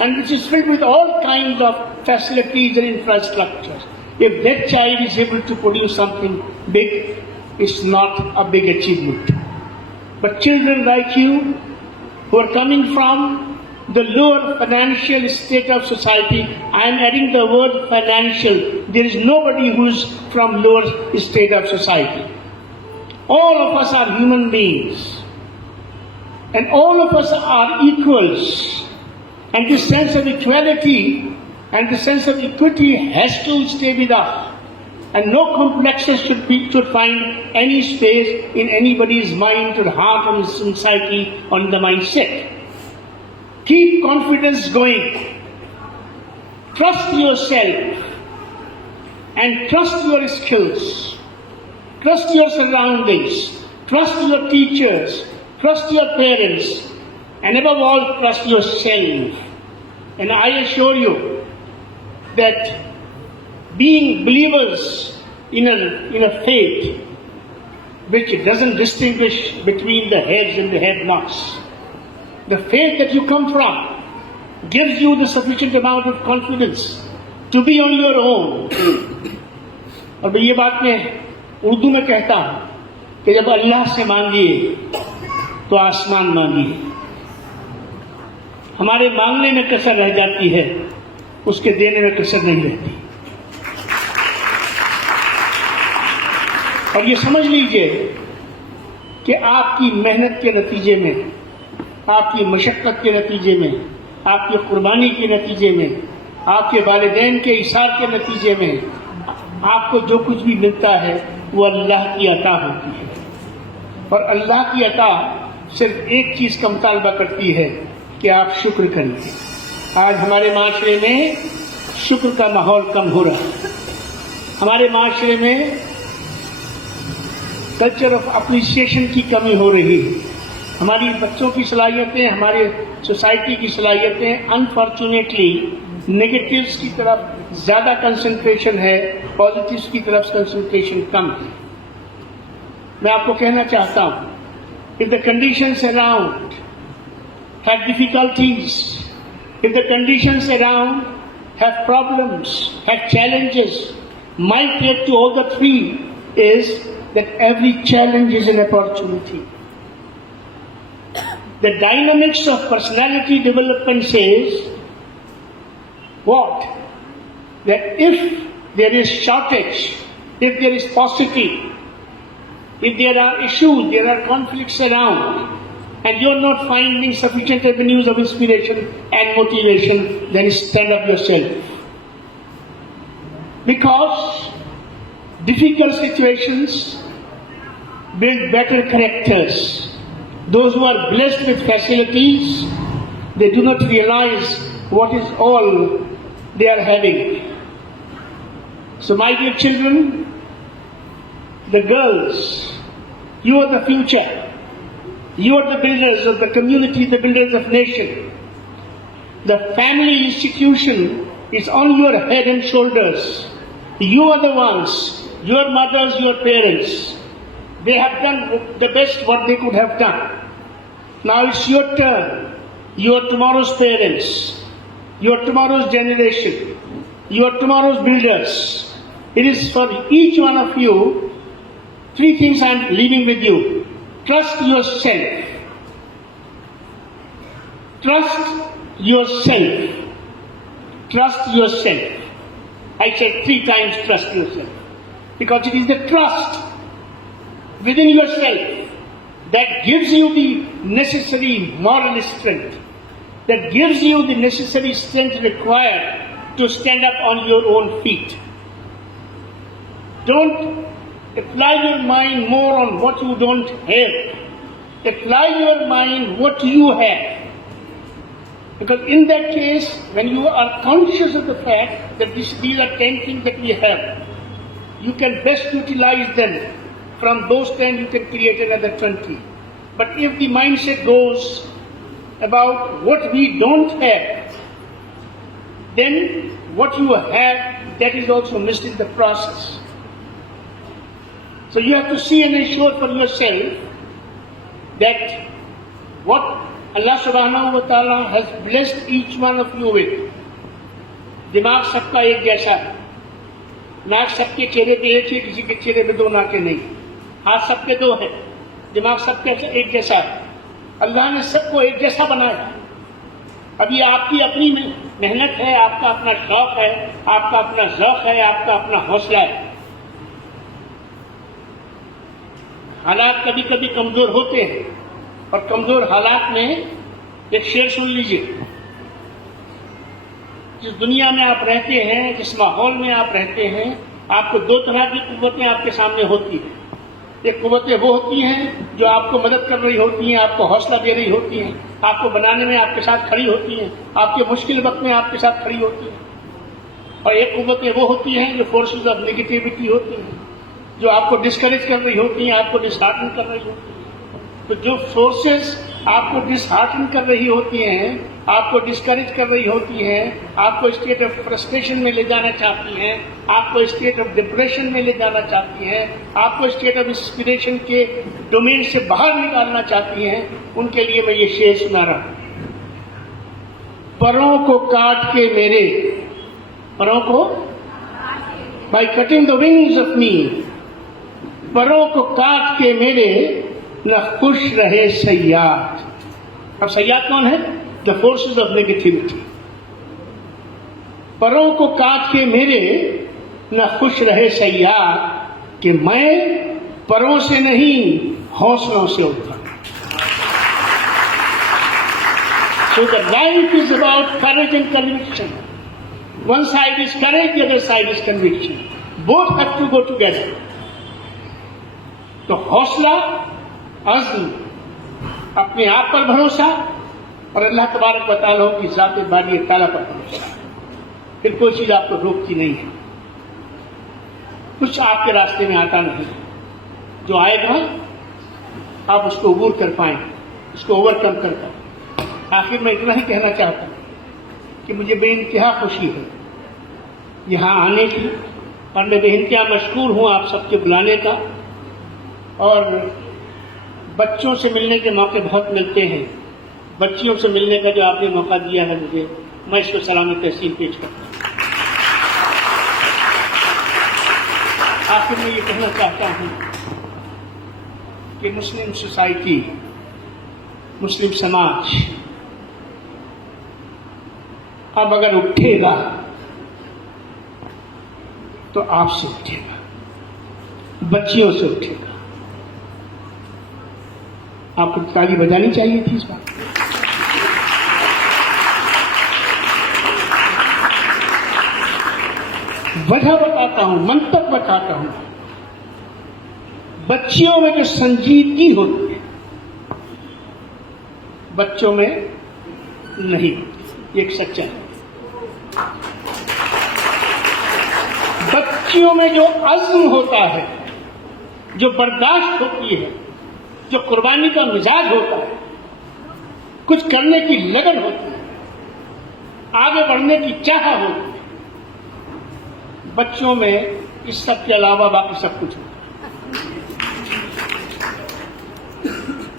and which is filled with all kinds of facilities and infrastructure, if that child is able to produce something big, it's not a big achievement. But children like you, who are coming from the lower financial state of society, I am adding the word financial. There is nobody who is from lower state of society. All of us are human beings. And all of us are equals. And this sense of equality and the sense of equity has to stay with us. And no complexes should find any space in anybody's mind or heart or society on the mindset. Keep confidence going. Trust yourself and trust your skills. Trust your surroundings. Trust your teachers. Trust your parents. And above all, trust yourself. And I assure you that being believers in a faith which doesn't distinguish between the heads and the have-nots, the faith that you come from gives you the sufficient amount of confidence to be on your own. और मैं ये बात में उर्दू में कहता हूँ कि जब अल्लाह से मांगिए तो आसमान मांगिए. हमारे मांगने में कसर रह जाती है, उसके देने में कसर नहीं रहती. और ये समझ लीजिए कि आपकी मेहनत के नतीजे में, आपकी मशक्क़त के नतीजे में, आपकी कुर्बानी के नतीजे में, आपके वालिदैन के इशार के नतीजे में आपको जो कुछ भी मिलता है वो अल्लाह की अता होती है. और अल्लाह की अता सिर्फ एक चीज़ का मुतालबा करती है कि आप शुक्र करिए. आज हमारे माशरे में शुक्र का माहौल कम हो रहा है. हमारे माशरे में कल्चर ऑफ अप्रिसिएशन की कमी हो रही है. हमारी बच्चों की सलाहियतें, हमारे सोसाइटी की सलाहियतें अनफॉर्चुनेटली नेगेटिव्स की तरफ ज़्यादा कंसंट्रेशन है, पॉजिटिव्स की तरफ कंसंट्रेशन कम है। मैं आपको कहना चाहता हूँ, if the conditions around have difficulties, if the conditions around have problems, have challenges, my take to all the three is that every challenge is an opportunity. The dynamics of personality development says what? That if there is shortage, if there is paucity, if there are issues, there are conflicts around, and you are not finding sufficient avenues of inspiration and motivation, then stand up yourself. Because difficult situations build better characters. Those who are blessed with facilities, they do not realize what is all they are having. So my dear children, the girls, you are the future. You are the builders of the community, the builders of nation. The family institution is on your head and shoulders. You are the ones, your mothers, your parents. They have done the best what they could have done. Now it's your turn. You are tomorrow's parents. You are tomorrow's generation. You are tomorrow's builders. It is for each one of you, three things I am leaving with you. Trust yourself. Trust yourself. Trust yourself. I said 3 times trust yourself. Because it is the trust within yourself that gives you the necessary moral strength, that gives you the necessary strength required to stand up on your own feet. Don't apply your mind more on what you don't have. Apply your mind what you have. Because in that case, when you are conscious of the fact that these are 10 things that we have, you can best utilize them. From those 10, you can create another 20. But if the mindset goes about what we don't have, then what you have, that is also missed in the process. So you have to see and ensure for yourself that what Allah subhanahu wa ta'ala has blessed each one of you with. दिमाग सबका एक जैसा है, नाक सबके चेहरे पे एक है, किसी के चेहरे पे 2 नाकें नहीं, हाथ सबके 2 हैं, दिमाग सबके एक जैसा है। अल्लाह ने सबको एक जैसा बनाया। अब ये आपकी अपनी मेहनत है, आपका अपना शौक है, आपका अपना ज़ौक़ है, आपका अपना हौसला है। हालात कभी कभी कमजोर होते हैं, और कमजोर हालात में एक शेर सुन लीजिए। जिस दुनिया में आप रहते हैं, जिस माहौल में आप रहते हैं, आपको 2 तरह की कुव्वतें आपके सामने होती हैं। एक कुव्वतें वो होती हैं जो आपको मदद कर रही होती हैं, आपको हौसला दे रही होती हैं, आपको बनाने में आपके साथ खड़ी होती हैं, आपके मुश्किल वक्त में आपके साथ खड़ी होती हैं। और एक कुव्वतें वो होती हैं जो फोर्सेस ऑफ नेगेटिविटी होती हैं, जो आपको डिस्करेज कर रही होती हैं, आपको डिसहार्टन कर रही होती हैं। तो जो फोर्सेस आपको डिसहार्टन कर रही होती हैं, आपको डिस्करेज कर रही होती हैं, आपको स्टेट ऑफ फ्रस्ट्रेशन में ले जाना चाहती हैं, आपको स्टेट ऑफ डिप्रेशन में ले जाना चाहती हैं, आपको स्टेट ऑफ इंस्पिरेशन के डोमेन से बाहर निकालना चाहती हैं, उनके लिए मैं ये शेर सुना रहा हूं। परों को काट के मेरे, परों को by cutting the wings of me, परों को काट के मेरे न खुश रहे सयाद। अब सयाद कौन है? The forces of negativity. परों को काट के मेरे न खुश रहे सयाद, कि मैं परों से नहीं हौसलों से उठा। So the life is about courage and conviction. One side is courage, the other side is conviction. Both have to go together. तो हौसला, अज़्म, अपने आप पर भरोसा, और अल्लाह तबारक व तआला की ज़ात बारी ताला पर भरोसा, फिर कोई चीज़ आपको रोकती नहीं है। कुछ आपके रास्ते में आता नहीं, जो आएगा आप उसको अबूर कर पाएंगे। इसको ओवरकम करता हूँ। आखिर मैं इतना ही कहना चाहता हूँ कि मुझे बेइंतहा खुशी है यहाँ आने की, और मैं बेइंतहा मशकूर हूँ आप सबके बुलाने का। और बच्चों से मिलने के मौके बहुत मिलते हैं, बच्चियों से मिलने का जो आपने मौका दिया है मुझे, मैं इसको सलामी तहसीन पेश करता हूँ। आखिर में ये कहना चाहता हूँ कि मुस्लिम सोसाइटी, मुस्लिम समाज अब अगर उठेगा तो आपसे उठेगा, बच्चियों से उठेगा। आपको ताली बजानी चाहिए थी इस बात। वजह बताता हूं, मंतक बताता हूं। बच्चियों में जो संजीदगी होती है बच्चों में नहीं होती, ये एक सच्चाई है। बच्चियों में जो अज़्म होता है, जो बर्दाश्त होती है, जो कुर्बानी का मिजाज होता है, कुछ करने की लगन होती है, आगे बढ़ने की चाह होती है, बच्चों में इस सब के अलावा बाकी सब कुछ होता है।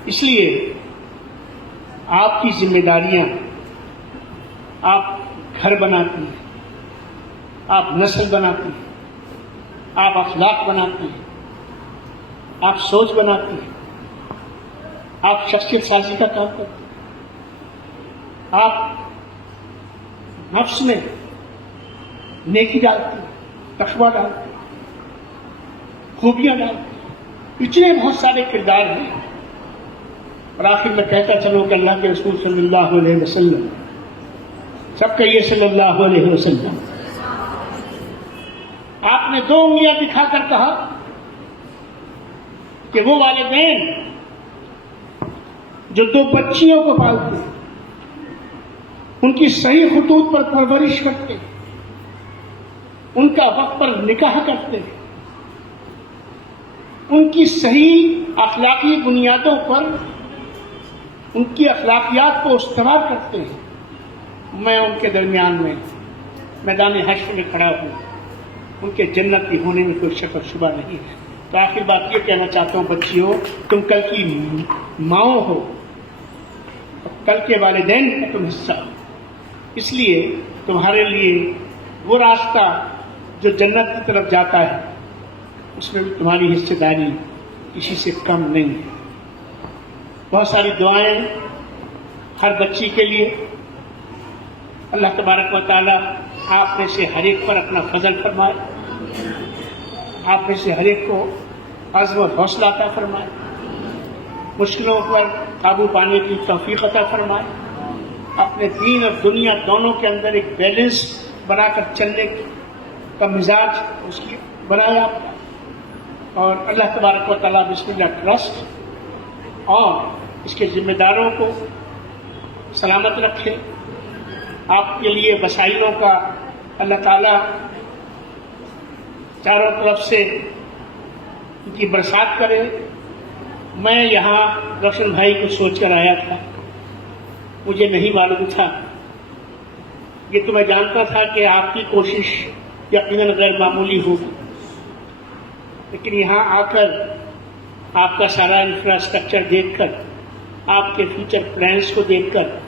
इसलिए आपकी जिम्मेदारियां, आप घर बनाती हैं, आप नस्ल बनाती हैं, आप अखलाक बनाती हैं, आप सोच बनाती हैं, आप शख्सियत साजी का काम करते हैं, आप नफ्स में नेकी डालती हैं, तकवा डालती हैं, खूबियां डालती हैं। इतने बहुत सारे किरदार हैं। और आखिर में कहता चलो कि अल्लाह के रसूल सल्लल्लाहु अलैहि वसल्लम, सब कहिए सल्लल्लाहु अलैहि वसल्लम, आपने 2 उंगलियां दिखाकर कहा कि वो वालिदैन जो 2 बच्चियों को पालते, उनकी सही खुतूत पर परवरिश करते, उनका वक्त पर निकाह करते, उनकी सही अखलाकी बुनियादों पर उनकी अखलाकियात को इस्तेमाल करते हैं, मैं उनके दरमियान में मैदान हश्र में खड़ा हूं, उनके जन्नती होने में कोई शक और शुबा नहीं है। तो आखिर बात ये कहना चाहता हूं, बच्चियों, तुम कल की माओ हो, कल के वालिदैन का तुम हिस्सा हो, इसलिए तुम्हारे लिए वो रास्ता जो जन्नत की तरफ जाता है, उसमें भी तुम्हारी हिस्सेदारी किसी से कम नहीं है। बहुत सारी दुआएं हर बच्ची के लिए। अल्लाह तबारक व तआला आप में से हर एक पर अपना फजल फरमाए, आप में से हर एक को अज़्म और हौसला अता फरमाए, मुश्किलों पर काबू पाने की तौफीक अता फरमाए, अपने दीन और दुनिया दोनों के अंदर एक बैलेंस बनाकर चलने का मिजाज उसकी बनाए आपका। और अल्लाह तबारक व तआला बिस्मिल्लाह ट्रस्ट और इसके जिम्मेदारों को सलामत रखे, आपके लिए वसाइलों का अल्लाह ताला चारों तरफ से उनकी बरसात करे। मैं यहाँ रोशन भाई को सोचकर आया था, मुझे नहीं मालूम था, ये तो मैं जानता था कि आपकी कोशिश यकीनन गैर मामूली होगी, लेकिन यहाँ आकर आपका सारा इंफ्रास्ट्रक्चर देखकर, आपके फ्यूचर प्लान्स को देखकर,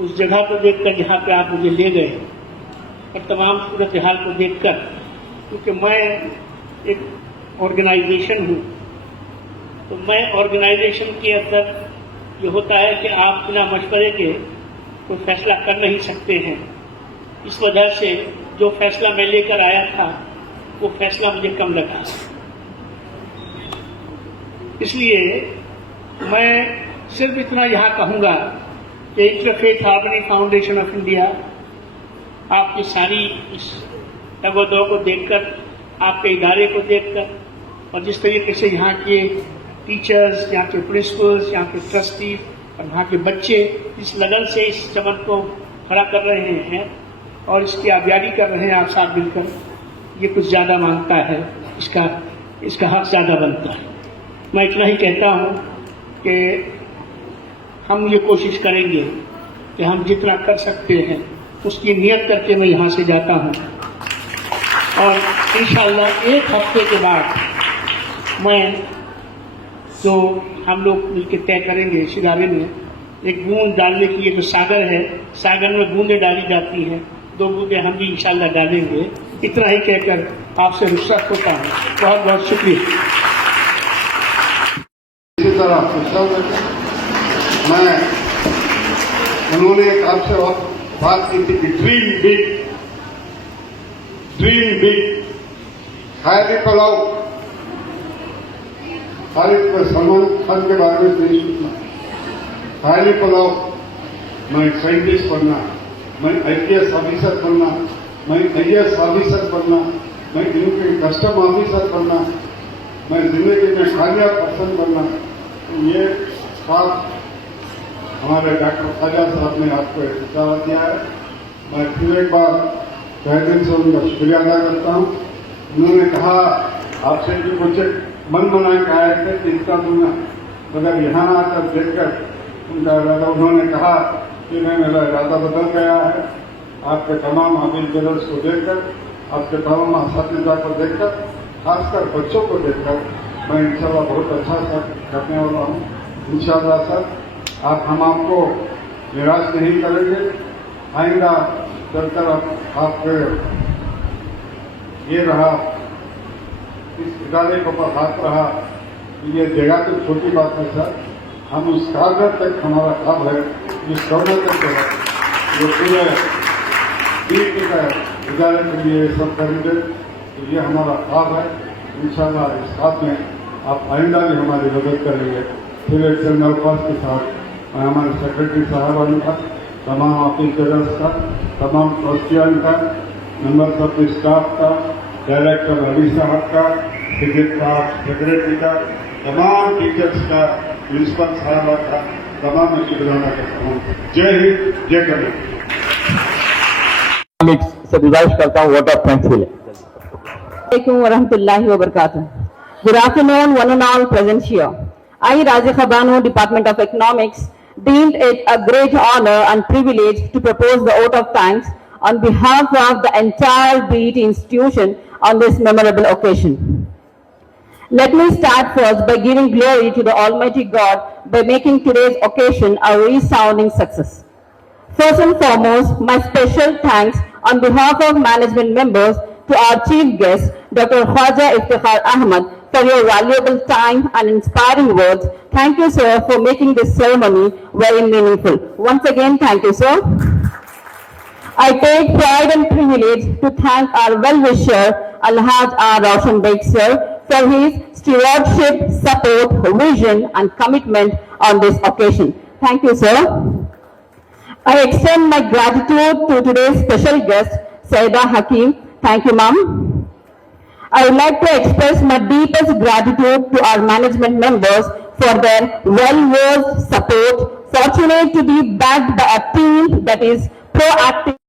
उस जगह को देखकर जहाँ पे आप मुझे ले गए, और तमाम सूरत हाल को देखकर, क्योंकि मैं एक ऑर्गेनाइजेशन हूँ, तो मैं ऑर्गेनाइजेशन के अंदर ये होता है कि आप बिना मशवरे के कोई फैसला कर नहीं सकते हैं। इस वजह से जो फैसला मैं लेकर आया था वो फैसला मुझे कम लगा, इसलिए मैं सिर्फ इतना यहाँ कहूँगा कि interfaith harmony foundation of India आपकी सारी इस तगोदो को देखकर, आपके इदारे को देखकर, और जिस तरीके से यहाँ के टीचर्स, यहाँ के प्रिंसिपल्स, यहाँ के ट्रस्टी और यहाँ के बच्चे इस लगन से इस चमन को खड़ा कर रहे हैं और इसकी आबियारी कर रहे हैं आप साथ मिलकर, ये कुछ ज़्यादा मांगता है, इसका हक ज़्यादा बनता है। मैं इतना ही कहता हूँ कि हम ये कोशिश करेंगे कि हम जितना कर सकते हैं उसकी नियत करके मैं यहाँ से जाता हूँ, और इंशाअल्लाह एक हफ्ते के बाद मैं जो हम लोग मिलकर तय करेंगे इस इदारे में, एक बूंद डालने की, ये जो सागर है, सागर में बूंदें डाली जाती हैं, 2 बूंदें हम भी इंशाअल्लाह डालेंगे। इतना ही कहकर आपसे रुखसत होता हूँ। बहुत बहुत शुक्रिया। इसी तरह मैं उन्होंने एक आपसे बात की थी कि ड्रीम बिग, खायरी पलाओ। खालिद में सलमान खान के बारे में नहीं सोचना, खायरी पलाओ। मैं साइंटिस्ट बनना, मैं IPS ऑफिसर बनना, मैं IAS ऑफिसर बनना, मैं इनके कस्टम ऑफिसर बनना, मैं जिंदगी में कामयाब पर्सन बनना। तो ये बात हमारे डॉक्टर ख्वाजा साहब ने आपको इशारा दिया है। मैं फिर एक बार तहे दिल से उनका शुक्रिया अदा करता हूँ। उन्होंने कहा आपसे भी कुछ मन बना के आए थे कि इतना दूंगा, मगर यहाँ आकर देखकर उनका इरादा, उन्होंने कहा कि मैं मेरा इरादा बदल गया है। आपके तमाम हाफिज जनरल्स को देखकर, आपके तमाम असातिज़ा को देखकर, खासकर बच्चों को देखकर मैं इंशाल्लाह बहुत अच्छा सा करने वाला हूँ। इंशाल्लाह सर हम आपको निराश नहीं करेंगे। आइंदा चलकर आपके ये रहा, इस इदारे के ऊपर हाथ रहा, ये जगह तो छोटी बात है सर, हम उस कार्य तक हमारा काम है, जिस कॉर्नर तक है, ये पूरे इदारे के लिए सब करेंगे। तो ये हमारा काम है। इंशाल्लाह इस काम में आप आइंदा भी हमारी मदद करेंगे। फिर एक जनरल पास के साथ मैं हमारे सेक्रेटरी साहबान का, तमाम ऑफिसर्स का, तमाम ट्रस्टियन का, मेंबर्स ऑफ स्टाफ का, डायरेक्टर अली साहब का, सेक्रेटरी का, तमाम टीचर्स का, प्रिंसिपल साहबा का, तमाम शुक्राना करता हूँ। जय हिंद, जय कन्या। से गुजारिश करता हूँ, वोट ऑफ थैंक्स के लिए। Assalamualaikum warahmatullahi wabarakatuh. Good afternoon, one and all present here. I, Razika Banu, Department of Economics, deemed it a great honor and privilege to propose the vote of thanks on behalf of the entire BET institution on this memorable occasion. Let me start first by giving glory to the Almighty God by making today's occasion a resounding success. First and foremost, my special thanks on behalf of management members to our chief guest, Dr. Khwaja Iftikhar Ahmad, for your valuable time and inspiring words. Thank you, sir, for making this ceremony very meaningful. Once again, thank you, sir. I take pride and privilege to thank our well-wisher, Alhaj R. Roshan Beg, sir, for his stewardship, support, vision, and commitment on this occasion. Thank you, sir. I extend my gratitude to today's special guest, Saida Hakim. Thank you, ma'am. I would like to express my deepest gratitude to our management members for their well-versed support. Fortunate to be backed by a team that is proactive.